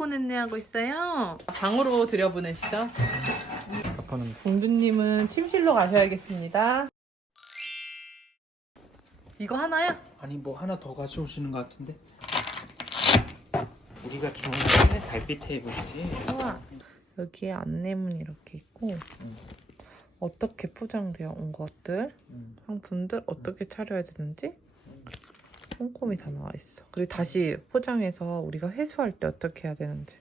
코코넷네 하고 있어요. 방으로 들여보내시죠. 공주님은 침실로 가셔야겠습니다. 이거 하나야? 아니 뭐 하나 더 가져오시는 것 같은데 우리가 주문한 달빛 테이블이지 우와. 여기에 안내문이 이렇게 있고 음. 어떻게 포장되어 온 것들, 음. 상품들 어떻게 차려야 되는지 꼼꼼히 다 나와 있어. 그리고 다시 포장해서 우리가 회수할 때 어떻게 해야 되는지.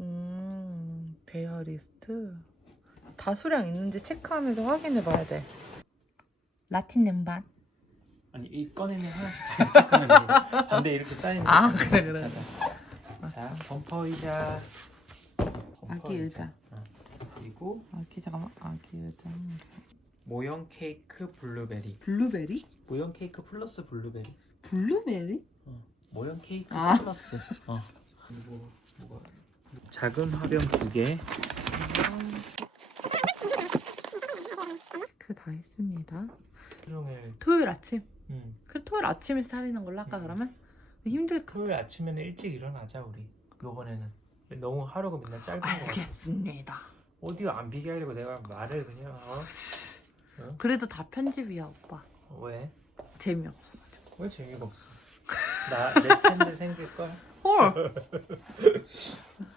음, 대여 리스트. 다수량 있는지 체크하면서 확인해 봐야 돼. 라틴 냄반. 아니 이 꺼내면 하나씩 잘 체크하는 거 근데 이렇게 쌓이는 아, 거 그래, 그래. 찾아. 자 범퍼 의자 범퍼 아기 의자. 어. 그리고 아기 잠깐만. 아기 의자. 모형 케이크 블루베리 블루베리? 모형 케이크 플러스 블루베리 블루베리? 모형 케이크 아. 플러스 어. 작은 화병 두 개 그 다 했습니다. 종일 토요일 아침. 음. 그래 토요일 아침에 차리는 걸로 할까 그러면? 힘들까? 토요일 아침에는 일찍 일어나자 우리 요번에는 너무 하루가 맨날 짧은 거 같아 알겠습니다. 어디 안 비게 하려고 내가 말을 그냥 어? 그래도 다 편집이야 오빠. 왜? 재미없어. 왜 재미가 없어 나내 팬들 생길 걸? 헐.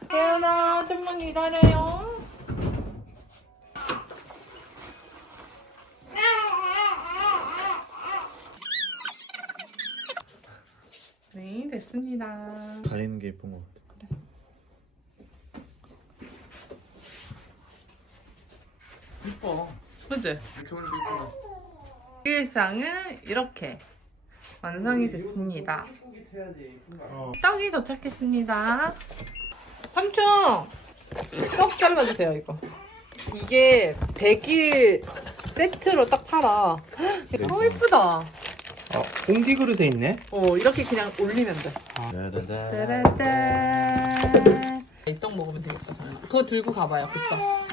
태연아 좀만 기다려요. 네 됐습니다. 가리는 게 예쁜 거 같아 이뻐 그치? 이렇게 올리고 이쁘다 일상은 이렇게 완성이 됐습니다. 어. 떡이 도착했습니다. 삼촌! 떡 잘라주세요, 이거. 이게 100일 세트로 딱 팔아. 너무 예쁘다. 어, 공기 그릇에 있네 어, 이렇게 그냥 올리면 돼. 따라따. 이떡 먹으면 되겠다, 저는. 그거 들고 가봐요, 그 떡.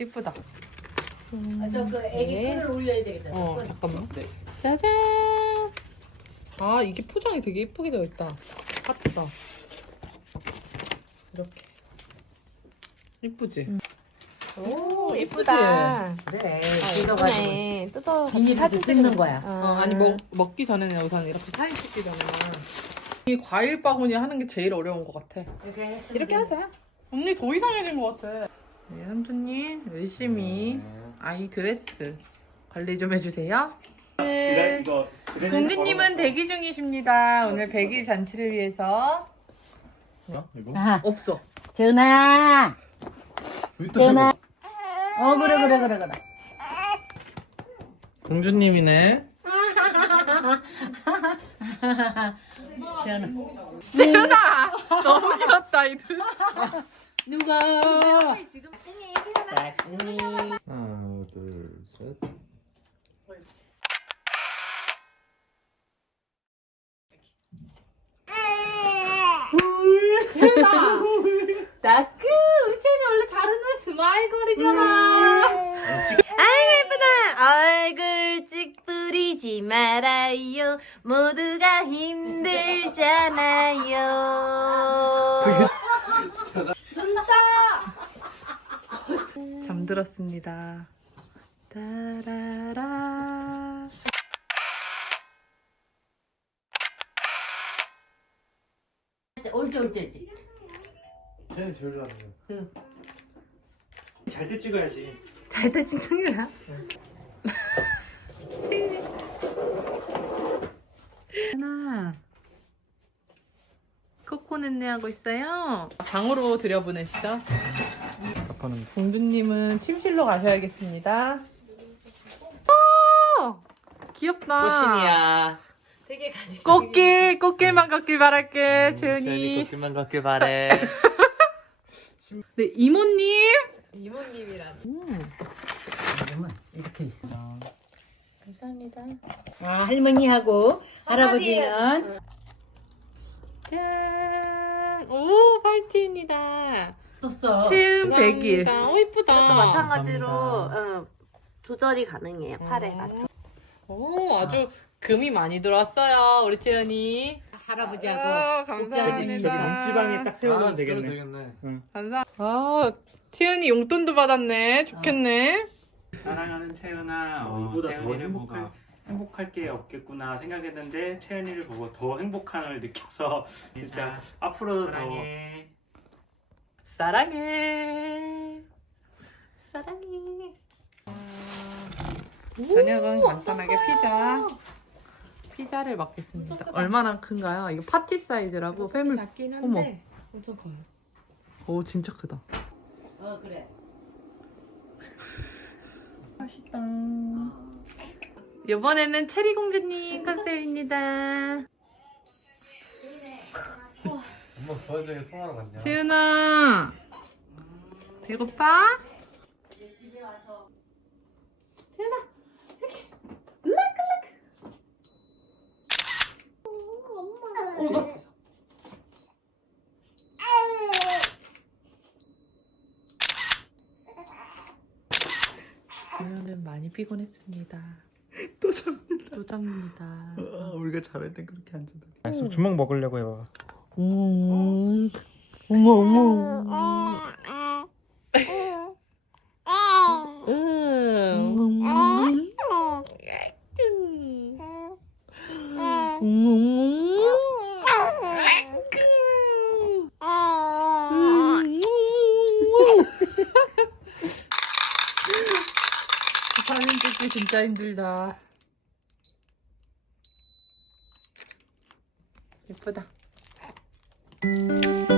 이쁘다. 아, 저그 애기 네. 끈을 올려야 되겠다. 어, 끈. 잠깐만. 네. 짜잔! 아, 이게 포장이 되게 예쁘게 되어 있다. 하트다. 이렇게. 이쁘지? 오, 예쁘다. 그래. 뜯어가지고 예쁘네. 뜯어. 비닐 사진 찍는 거야. 어, 아니, 먹, 먹기 전에는 우선 이렇게 사진 찍기 전에. 이 과일 바구니 하는 게 제일 어려운 것 같아. 이렇게 하자. 언니 더 이상해진 것 같아. 네, 삼촌님 열심히 네. 아이 드레스 관리 좀 해주세요. 그래, 이거 공주님은 대기 중이십니다. 오늘 100일 잔치를 위해서 어? 이거? 아, 없어. 전화. 전화. 어, 그래, 그래, 그래, 그래. 공주님이네 전화. 재현아 너무 귀엽다 이 드레스. 누가? 지금 짝꿍이. 하나 둘 셋. 재현아 나그 우리 채연이 원래 다른 날 스마일 거리잖아. 아이고 예쁘다. 얼굴 쭉 뿌리지 말아요. 모두가 힘들잖아요 잠 들었습니다. 따라라. 옳지, 옳지, 옳지. 쟤는 제일 좋아하는 거 응. 잘 때 찍어야지 잘 때 찍는 거야? 하나 코코넷네 하고 있어요. 방으로 들여보내시죠. 아빠는 공주님은 침실로 가셔야겠습니다. 오! 귀엽다. 꽃신이야 되게 가지고 꽃길, 꽃길만 걷길 바랄게, 재은이. 꽃길만 걷길 바래 네, 이모님. 이모님이랑 음, 이름은 이렇게 있어. 감사합니다. 아, 할머니하고 할아버지는 짠! 오, 팔찌입니다. 떴어. 채은 100일. 오 이쁘다. 아, 이것도 마찬가지로 감사합니다. 어, 조절이 가능해요. 팔에 맞춰. 오 아주 금이 많이 들어왔어요 우리 채연이. 할아버지하고 아, 감사합니다. 저기 몸지방에 딱 세워도 아, 되겠네. 되겠네. 응. 감사. 아 채연이 용돈도 받았네. 좋겠네. 사랑하는 채연아, 어, 이보다 더 행복할- 행복할 게 없겠구나 생각했는데 채연이를 보고 더 행복함을 느껴서 진짜 앞으로도 사랑해. 사랑해. 저녁은 간단하게 피자. 피자를 먹겠습니다. 엄청 크다. 얼마나 큰가요? 이거 파티 사이즈라고 폐물. 작긴 어머. 엄청 커요. 오 진짜 크다. 어 그래. 맛있다. 이번에는 체리 공주님 컨셉입니다. 엄마 부활절에 통화로 갔냐? 지은아 배고파? 지은은 많이 피곤했습니다. 또 잡니다. 또 잡니다. 아, 우리가 잘할 땐 그렇게 앉아도 돼. 주먹 먹으려고 해봐. 음, 어머 어머. 음. 사진 찍기 진짜 힘들다. 예쁘다. Música